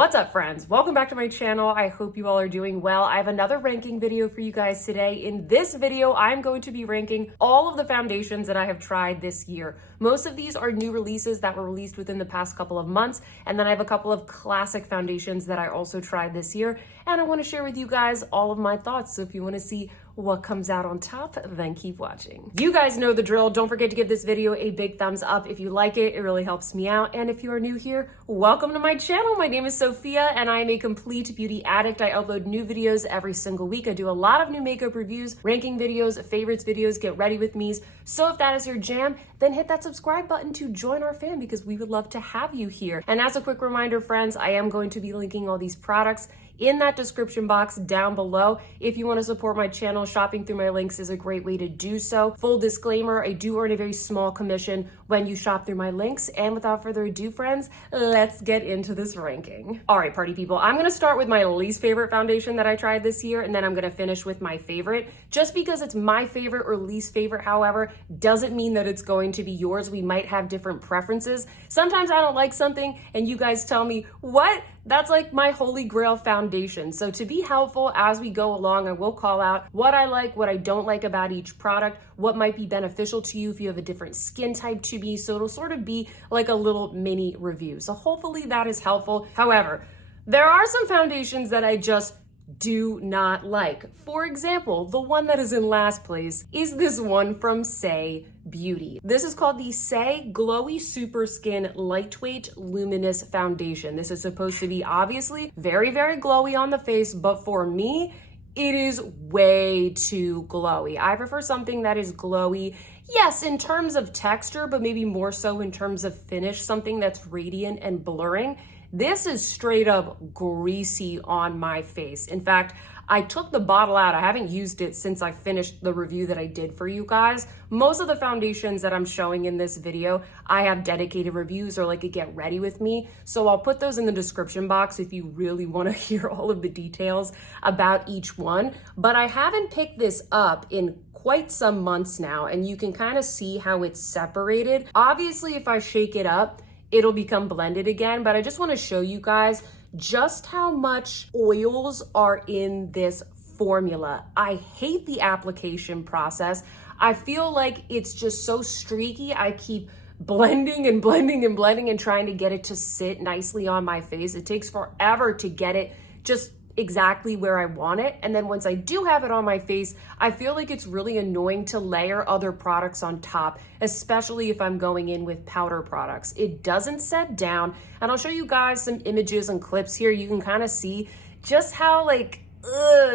What's up, friends? Welcome back to my channel. I hope you all are doing well. I have another ranking video for you guys today. In this video, I'm going to be ranking all of the foundations that I have tried this year. Most of these are new releases that were released within the past couple of months, and then I have a couple of classic foundations that I also tried this year, and I want to share with you guys all of my thoughts. So if you want to see what comes out on top, then keep watching. You guys know the drill. Don't forget to give this video a big thumbs up if you like it. It really helps me out. And if you are new here, welcome to my channel. My name is Sophia and I am a complete beauty addict. I upload new videos every single week. I do a lot of new makeup reviews, ranking videos, favorites videos, get ready with me's. So if that is your jam, then hit that subscribe button to join our fam because we would love to have you here. And as a quick reminder, friends, I am going to be linking all these products in that description box down below. If you want to support my channel, shopping through my links is a great way to do so. Full disclaimer, I do earn a very small commission when you shop through my links. And without further ado, friends, let's get into this ranking. All right, party people, I'm gonna start with my least favorite foundation that I tried this year, and then I'm gonna finish with my favorite. Just because it's my favorite or least favorite, however, doesn't mean that it's going to be yours. We might have different preferences. Sometimes I don't like something and you guys tell me, what? That's like my holy grail foundation. So to be helpful as we go along, I will call out what I like, what I don't like about each product, what might be beneficial to you if you have a different skin type to me. So it'll sort of be like a little mini review. So hopefully that is helpful. However, there are some foundations that I just do not like. For example, the one that is in last place is this one from Saie Beauty. This is called the Saie Glowy Super Skin Lightweight Luminous Foundation. This is supposed to be obviously very, very glowy on the face, but for me, it is way too glowy. I prefer something that is glowy, yes, in terms of texture, but maybe more so in terms of finish, something that's radiant and blurring. This is straight up greasy on my face. In fact, I took the bottle out. I haven't used it since I finished the review that I did for you guys. Most of the foundations that I'm showing in this video, I have dedicated reviews or like a get ready with me. So I'll put those in the description box if you really want to hear all of the details about each one. But I haven't picked this up in quite some months now, and you can kind of see how it's separated. Obviously, if I shake it up, it'll become blended again, but I just want to show you guys just how much oils are in this formula. I hate the application process. I feel like it's just so streaky. I keep blending and blending and blending and trying to get it to sit nicely on my face. It takes forever to get it just exactly where I want it. And then once I do have it on my face, I feel like it's really annoying to layer other products on top, especially if I'm going in with powder products. It doesn't set down. And I'll show you guys some images and clips here. You can kind of see just how like,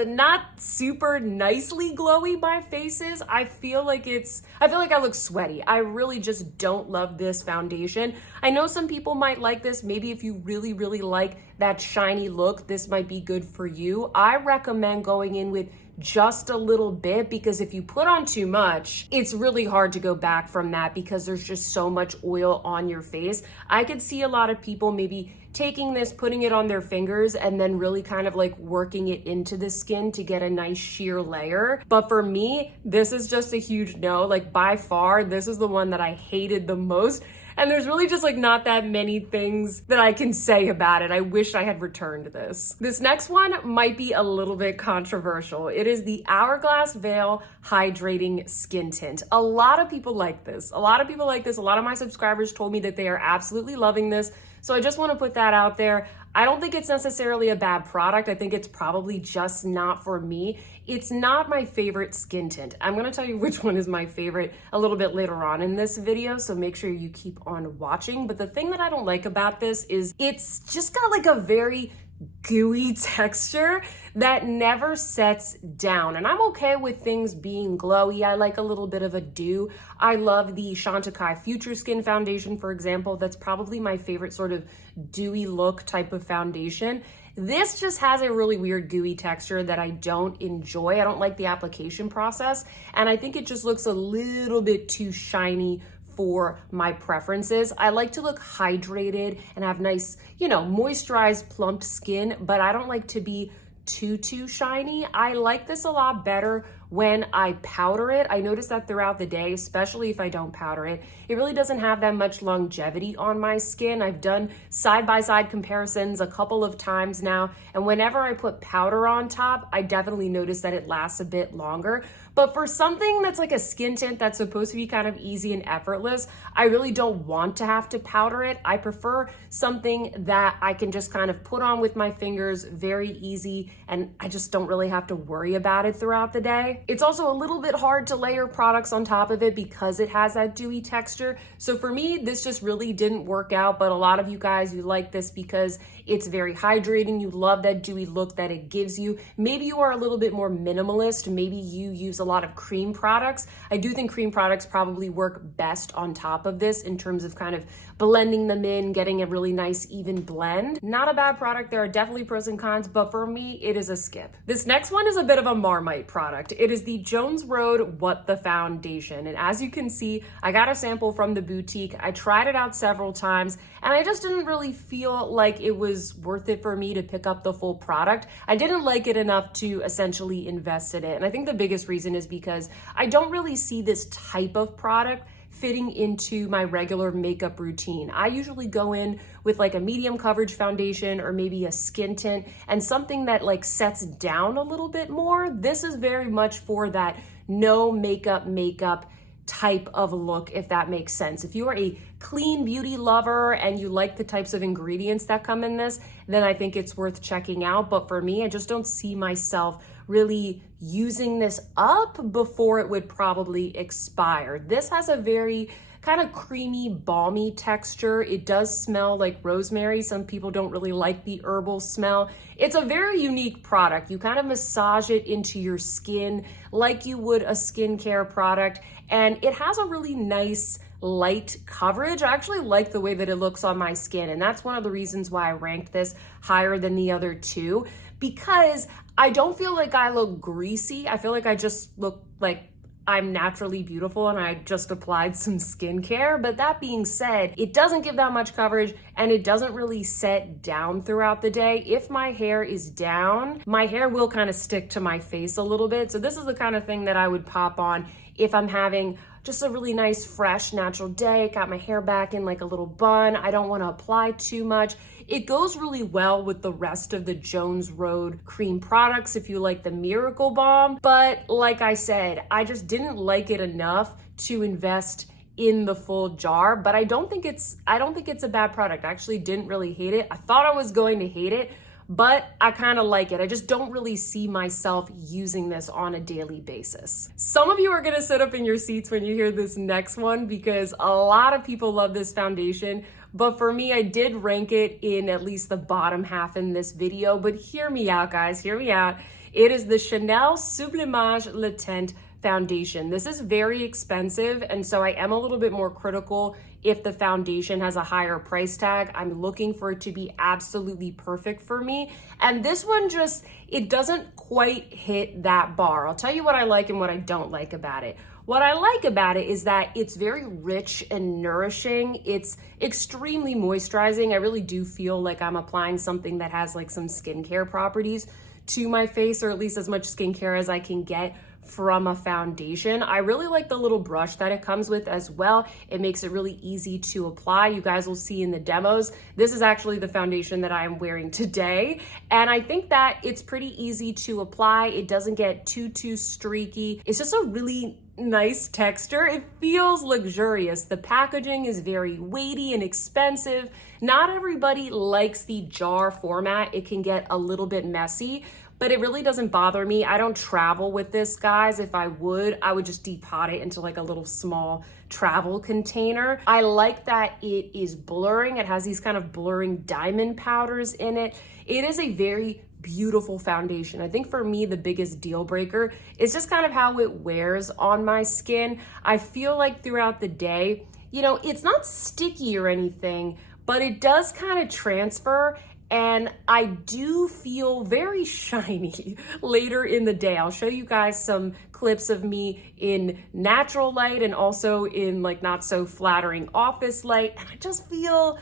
not super nicely glowy my face is. I feel like I look sweaty. I really just don't love this foundation. I know some people might like this. Maybe if you really, really like that shiny look, this might be good for you. I recommend going in with just a little bit, because if you put on too much, it's really hard to go back from that because there's just so much oil on your face. I could see a lot of people maybe taking this, putting it on their fingers, and then really kind of like working it into the skin to get a nice sheer layer. But for me, this is just a huge no. Like by far, this is the one that I hated the most. And there's really just like not that many things that I can say about it. I wish I had returned this. This next one might be a little bit controversial. It is the Hourglass Veil Hydrating Skin Tint. A lot of people like this. A lot of people like this. A lot of my subscribers told me that they are absolutely loving this. So I just want to put that out there. I don't think it's necessarily a bad product. I think it's probably just not for me. It's not my favorite skin tint. I'm gonna tell you which one is my favorite a little bit later on in this video, so make sure you keep on watching. But the thing that I don't like about this is it's just got like a very gooey texture that never sets down. And I'm okay with things being glowy. I like a little bit of a dew. I love the Chantecaille Future Skin Foundation, for example. That's probably my favorite sort of dewy look type of foundation. This just has a really weird gooey texture that I don't enjoy. I don't like the application process. And I think it just looks a little bit too shiny for my preferences. I like to look hydrated and have nice, moisturized, plumped skin, but I don't like to be too shiny. I like this a lot better when I powder it. I notice that throughout the day, especially if I don't powder it, it really doesn't have that much longevity on my skin. I've done side-by-side comparisons a couple of times now, and whenever I put powder on top, I definitely notice that it lasts a bit longer. But for something that's like a skin tint that's supposed to be kind of easy and effortless, I really don't want to have to powder it. I prefer something that I can just kind of put on with my fingers, very easy, and I just don't really have to worry about it throughout the day. It's also a little bit hard to layer products on top of it because it has that dewy texture. So for me, this just really didn't work out, but a lot of you guys, you like this because it's very hydrating. You love that dewy look that it gives you. Maybe you are a little bit more minimalist. Maybe you use a lot of cream products. I do think cream products probably work best on top of this in terms of kind of blending them in, getting a really nice even blend. Not a bad product. There are definitely pros and cons, but for me, it is a skip. This next one is a bit of a Marmite product. It is the Jones Road What the Foundation. And as you can see, I got a sample from the boutique. I tried it out several times and I just didn't really feel like it was worth it for me to pick up the full product. I didn't like it enough to essentially invest in it. And I think the biggest reason is because I don't really see this type of product fitting into my regular makeup routine. I usually go in with like a medium coverage foundation or maybe a skin tint and something that like sets down a little bit more. This is very much for that no makeup type of look, if that makes sense. If you are a clean beauty lover and you like the types of ingredients that come in this, then I think it's worth checking out. But for me, I just don't see myself really using this up before it would probably expire. This has a very kind of creamy, balmy texture. It does smell like rosemary. Some people don't really like the herbal smell. It's a very unique product. You kind of massage it into your skin like you would a skincare product, and it has a really nice light coverage. I actually like the way that it looks on my skin, and that's one of the reasons why I ranked this higher than the other two, because I don't feel like I look greasy. I feel like I just look like I'm naturally beautiful and I just applied some skincare. But that being said, it doesn't give that much coverage and it doesn't really set down throughout the day. If my hair is down, my hair will kind of stick to my face a little bit. So this is the kind of thing that I would pop on if I'm having just a really nice, fresh, natural day. Got my hair back in like a little bun. I don't want to apply too much. It goes really well with the rest of the Jones Road cream products if you like the Miracle Balm. But like I said, I just didn't like it enough to invest in the full jar. But I don't think it's a bad product. I actually didn't really hate it. I thought I was going to hate it, but I kind of like it. I just don't really see myself using this on a daily basis. Some of you are gonna sit up in your seats when you hear this next one because a lot of people love this foundation, but for me, I did rank it in at least the bottom half in this video. But hear me out, guys, hear me out. It is the Chanel Sublimage Le Tint foundation. This is very expensive, and so I am a little bit more critical if the foundation has a higher price tag. I'm looking for it to be absolutely perfect for me. And this one just, it doesn't quite hit that bar. I'll tell you what I like and what I don't like about it. What I like about it is that it's very rich and nourishing. It's extremely moisturizing. I really do feel like I'm applying something that has like some skincare properties to my face, or at least as much skincare as I can get from a foundation. I really like the little brush that it comes with as well. It makes it really easy to apply. You guys will see in the demos, this is actually the foundation that I am wearing today. And I think that it's pretty easy to apply. It doesn't get too streaky. It's just a really nice texture. It feels luxurious. The packaging is very weighty and expensive. Not everybody likes the jar format. It can get a little bit messy, but it really doesn't bother me. I don't travel with this, guys. If I would just depot it into like a little small travel container. I like that it is blurring. It has these kind of blurring diamond powders in it. It is a very beautiful foundation. I think for me, the biggest deal breaker is just kind of how it wears on my skin. I feel like throughout the day, you know, it's not sticky or anything, but it does kind of transfer. And I do feel very shiny later in the day. I'll show you guys some clips of me in natural light and also in like not so flattering office light. And I just feel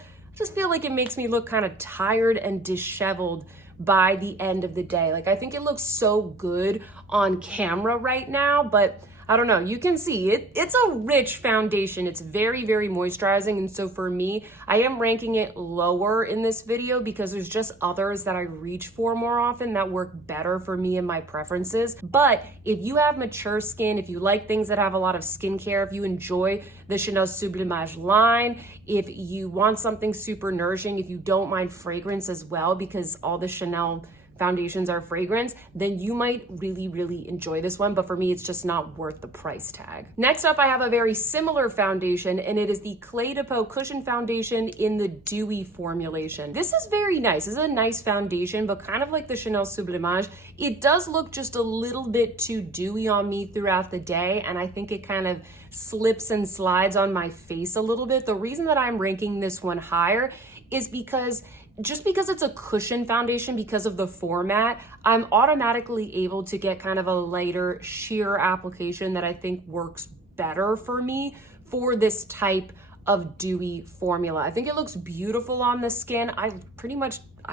like it makes me look kind of tired and disheveled by the end of the day. Like, I think it looks so good on camera right now, but I don't know, you can see it's a rich foundation. It's very, very moisturizing. And so for me, I am ranking it lower in this video because there's just others that I reach for more often that work better for me and my preferences. But if you have mature skin, if you like things that have a lot of skincare, if you enjoy the Chanel Sublimage line, if you want something super nourishing, if you don't mind fragrance as well, because all the Chanel foundations are fragrance, then you might really, really enjoy this one. But for me, it's just not worth the price tag. Next up, I have a very similar foundation, and it is the Clé de Peau Cushion Foundation in the Dewy formulation. This is very nice. This is a nice foundation, but kind of like the Chanel Sublimage, it does look just a little bit too dewy on me throughout the day, and I think it kind of slips and slides on my face a little bit. The reason that I'm ranking this one higher is because just because it's a cushion foundation, because of the format, I'm automatically able to get kind of a lighter, sheer application that I think works better for me for this type of dewy formula. I think it looks beautiful on the skin. I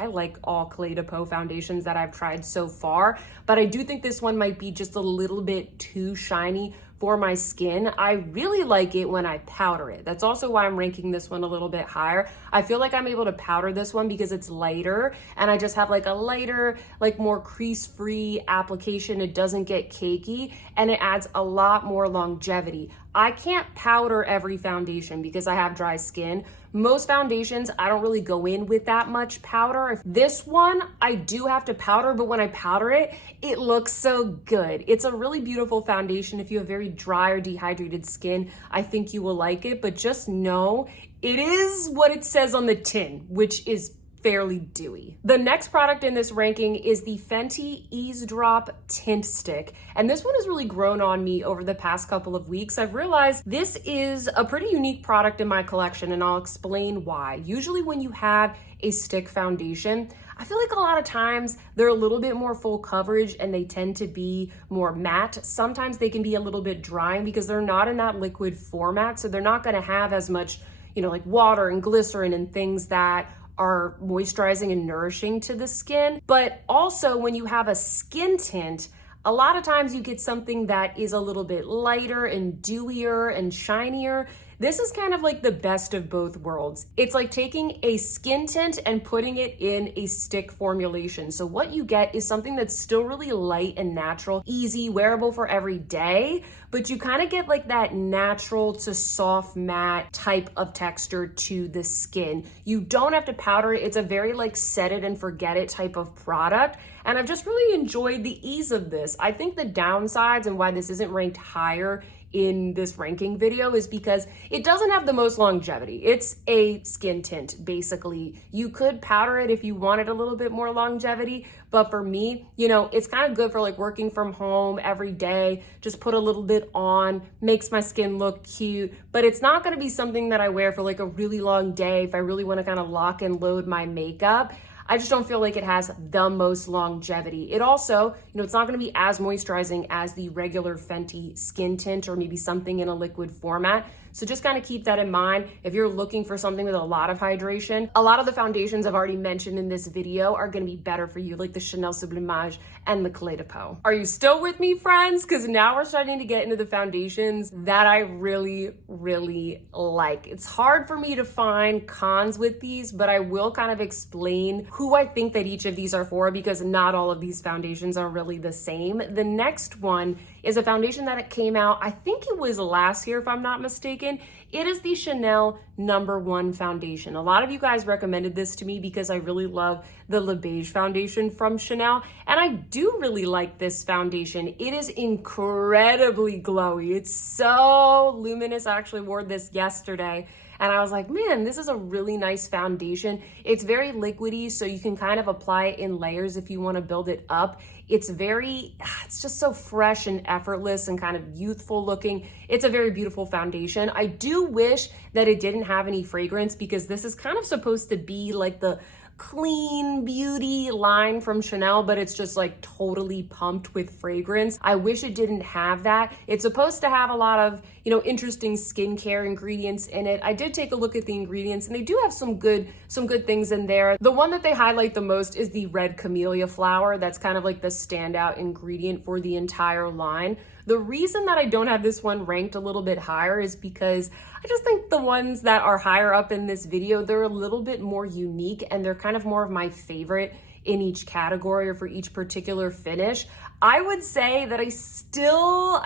like all Clé de Peau foundations that I've tried so far, but I do think this one might be just a little bit too shiny for my skin. I really like it when I powder it. That's also why I'm ranking this one a little bit higher. I feel like I'm able to powder this one because it's lighter, and I just have like a lighter, like more crease-free application. It doesn't get cakey, and it adds a lot more longevity. I can't powder every foundation because I have dry skin. Most foundations, I don't really go in with that much powder. This one, I do have to powder, but when I powder it, it looks so good. It's a really beautiful foundation. If you have very dry or dehydrated skin, I think you will like it, but just know it is what it says on the tin, which is fairly dewy. The next product in this ranking is the Fenty Ease Drop Tint Stick. And this one has really grown on me over the past couple of weeks. I've realized this is a pretty unique product in my collection, and I'll explain why. Usually when you have a stick foundation, I feel like a lot of times they're a little bit more full coverage and they tend to be more matte. Sometimes they can be a little bit drying because they're not in that liquid format. So they're not gonna have as much, like water and glycerin and things that are moisturizing and nourishing to the skin. But also when you have a skin tint, a lot of times you get something that is a little bit lighter and dewier and shinier. This is kind of like the best of both worlds. It's like taking a skin tint and putting it in a stick formulation. So what you get is something that's still really light and natural, easy, wearable for every day, but you kind of get like that natural to soft matte type of texture to the skin. You don't have to powder it. It's a very like set it and forget it type of product. And I've just really enjoyed the ease of this. I think the downsides and why this isn't ranked higher in this ranking video is because it doesn't have the most longevity. It's a skin tint, basically. You could powder it if you wanted a little bit more longevity, but for me, it's kind of good for like working from home every day. Just put a little bit on, makes my skin look cute, but it's not gonna be something that I wear for like a really long day if I really wanna kind of lock and load my makeup. I just don't feel like it has the most longevity. It also, it's not gonna be as moisturizing as the regular Fenty skin tint or maybe something in a liquid format. So just kind of keep that in mind. If you're looking for something with a lot of hydration, a lot of the foundations I've already mentioned in this video are gonna be better for you, like the Chanel Sublimage and the Clé de Peau. Are you still with me, friends? Because now we're starting to get into the foundations that I really, really like. It's hard for me to find cons with these, but I will kind of explain who I think that each of these are for, because not all of these foundations are really the same. The next one is a foundation that it came out, I think it was last year if I'm not mistaken. It is the Chanel #1 foundation. A lot of you guys recommended this to me because I really love the Le Beige foundation from Chanel, and I do really like this foundation. It is incredibly glowy. It's so luminous. I actually wore this yesterday, and I was like, man, this is a really nice foundation. It's very liquidy, so you can kind of apply it in layers if you want to build it up. It's just so fresh and effortless and kind of youthful looking. It's a very beautiful foundation. I do wish that it didn't have any fragrance because this is kind of supposed to be like the clean beauty, line from Chanel, but it's just like totally pumped with fragrance. I wish it didn't have that. It's supposed to have a lot of, you know, interesting skincare ingredients in it. I did take a look at the ingredients and they do have some good things in there. The one that they highlight the most is the red camellia flower. That's kind of like the standout ingredient for the entire line. The reason that I don't have this one ranked a little bit higher is because I just think the ones that are higher up in this video, they're a little bit more unique and they're kind of more of my favorite in each category or for each particular finish. I would say that I still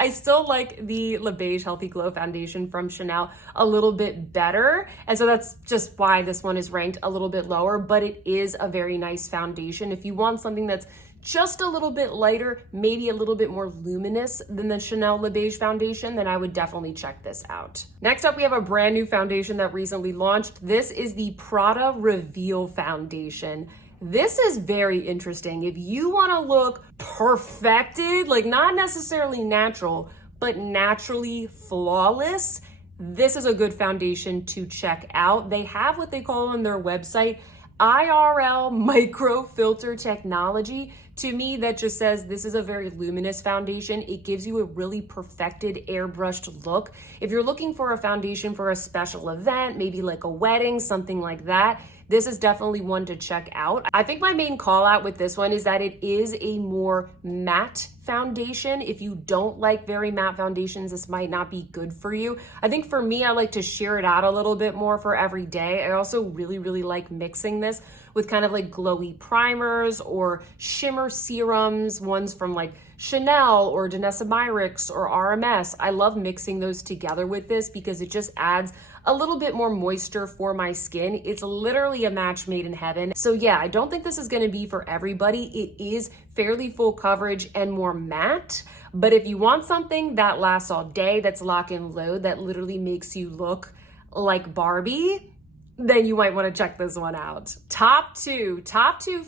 like the Le Beige Healthy Glow foundation from Chanel a little bit better. And so that's just why this one is ranked a little bit lower, but it is a very nice foundation. If you want something that's just a little bit lighter, maybe a little bit more luminous than the Chanel Le Beige foundation, then I would definitely check this out. Next up, we have a brand new foundation that recently launched. This is the Prada Reveal foundation. This is very interesting. If you want to look perfected, like not necessarily natural, but naturally flawless, this is a good foundation to check out. They have what they call on their website IRL micro filter technology. To me, that just says this is a very luminous foundation. It gives you a really perfected airbrushed look. If you're looking for a foundation for a special event, maybe like a wedding, something like that, this is definitely one to check out. I think my main call out with this one is that it is a more matte foundation. If you don't like very matte foundations, this might not be good for you. I think for me, I like to sheer it out a little bit more for every day. I also really like mixing this with kind of like glowy primers or shimmer serums, ones from like Chanel or Danessa Myricks or RMS. I love mixing those together with this because it just adds a little bit more moisture for my skin. It's literally a match made in heaven. So yeah, I don't think this is gonna be for everybody. It is fairly full coverage and more matte, but if you want something that lasts all day, that's lock and load, that literally makes you look like Barbie, then you might want to check this one out. Top two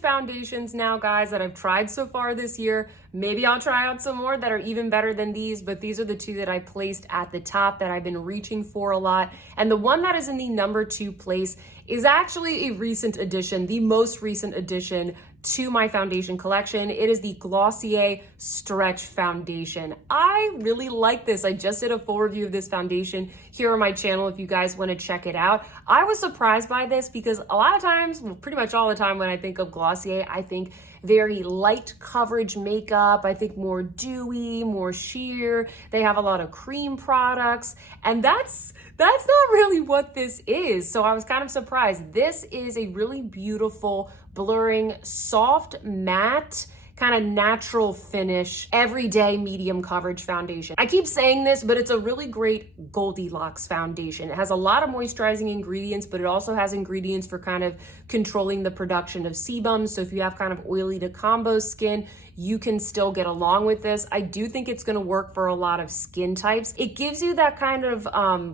foundations now, guys, that I've tried so far this year. Maybe I'll try out some more that are even better than these, but these are the two that I placed at the top that I've been reaching for a lot. And the one that is in the number 2 place is actually a recent addition, the most recent addition to my foundation collection. It is the Glossier Stretch Foundation. I really like this. I just did a full review of this foundation here on my channel if you guys want to check it out. I was surprised by this because a lot of times, well, pretty much all the time when I think of Glossier, I think very light coverage makeup. I think more dewy, more sheer. They have a lot of cream products, and that's not really what this is. So I was kind of surprised. This is a really beautiful, blurring, soft, matte, kind of natural finish, everyday medium coverage foundation. I keep saying this, but it's a really great Goldilocks foundation. It has a lot of moisturizing ingredients, but it also has ingredients for kind of controlling the production of sebum. So if you have kind of oily to combo skin, you can still get along with this. I do think it's gonna work for a lot of skin types. It gives you that kind of,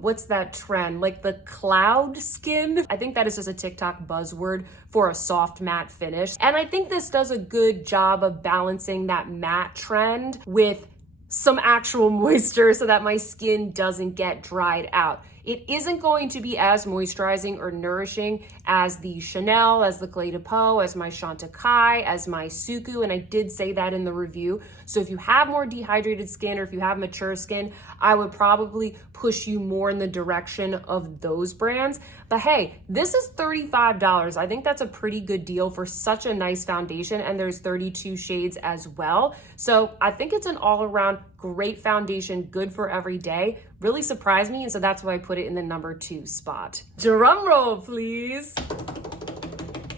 what's that trend? Like the cloud skin. I think that is just a TikTok buzzword for a soft matte finish. And I think this does a good job of balancing that matte trend with some actual moisture so that my skin doesn't get dried out. It isn't going to be as moisturizing or nourishing as the Chanel, as the Clé de Peau, as my Chantecaille, as my Suqqu, and I did say that in the review. So if you have more dehydrated skin or if you have mature skin, I would probably push you more in the direction of those brands. But hey, this is $35. I think that's a pretty good deal for such a nice foundation, and there's 32 shades as well. So I think it's an all-around great foundation, good for every day. Really surprised me, and so that's why I put it in the number 2 spot. Drum roll, please.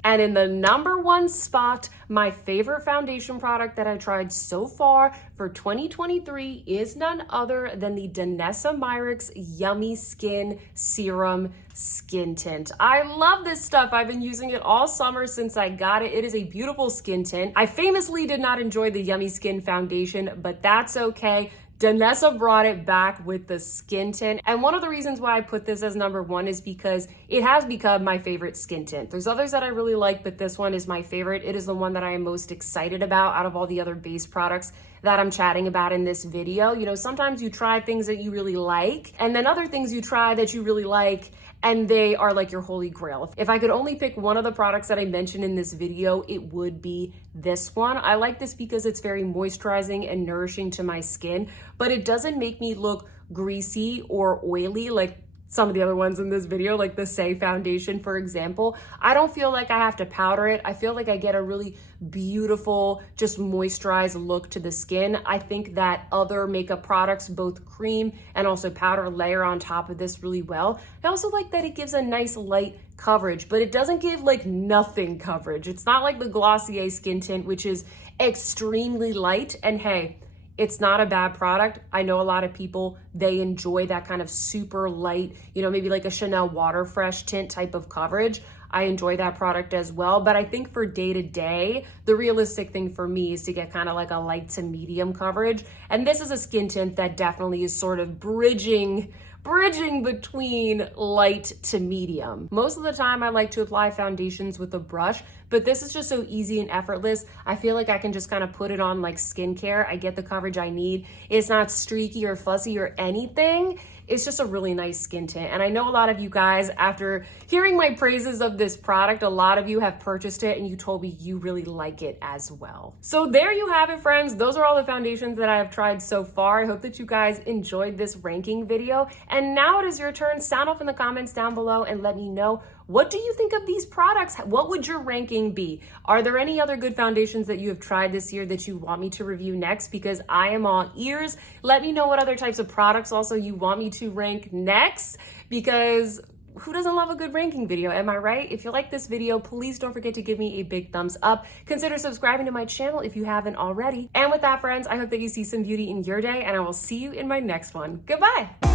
And in the number 1 spot, my favorite foundation product that I tried so far for 2023 is none other than the Danessa Myricks Yummy Skin Serum Skin Tint. I love this stuff. I've been using it all summer since I got it. It is a beautiful skin tint. I famously did not enjoy the Yummy Skin foundation, but that's okay. Danessa brought it back with the skin tint. And one of the reasons why I put this as number 1 is because it has become my favorite skin tint. There's others that I really like, but this one is my favorite. It is the one that I am most excited about out of all the other base products that I'm chatting about in this video. You know, sometimes you try things that you really like, and then other things you try that you really like, and they are like your holy grail. If I could only pick one of the products that I mentioned in this video, it would be this one. I like this because it's very moisturizing and nourishing to my skin, but it doesn't make me look greasy or oily like some of the other ones in this video, like the Say foundation, for example. I don't feel like I have to powder it. I feel like I get a really beautiful, just moisturized look to the skin. I think that other makeup products, both cream and also powder, layer on top of this really well. I also like that it gives a nice light coverage, but it doesn't give like nothing coverage. It's not like the Glossier skin tint, which is extremely light. And hey, it's not a bad product. I know a lot of people, they enjoy that kind of super light, you know, maybe like a Chanel Water Fresh tint type of coverage. I enjoy that product as well. But I think for day to day, the realistic thing for me is to get kind of like a light to medium coverage. And this is a skin tint that definitely is sort of bridging between light to medium. Most of the time I like to apply foundations with a brush, but this is just so easy and effortless. I feel like I can just kind of put it on like skincare. I get the coverage I need. It's not streaky or fuzzy or anything. It's just a really nice skin tint. And I know a lot of you guys, after hearing my praises of this product, a lot of you have purchased it and you told me you really like it as well. So there you have it, friends. Those are all the foundations that I have tried so far. I hope that you guys enjoyed this ranking video. And now it is your turn. Sound off in the comments down below and let me know, what do you think of these products? What would your ranking be? Are there any other good foundations that you have tried this year that you want me to review next? Because I am all ears. Let me know what other types of products also you want me to rank next, because who doesn't love a good ranking video, am I right? If you like this video, please don't forget to give me a big thumbs up. Consider subscribing to my channel if you haven't already. And with that, friends, I hope that you see some beauty in your day, and I will see you in my next one. Goodbye.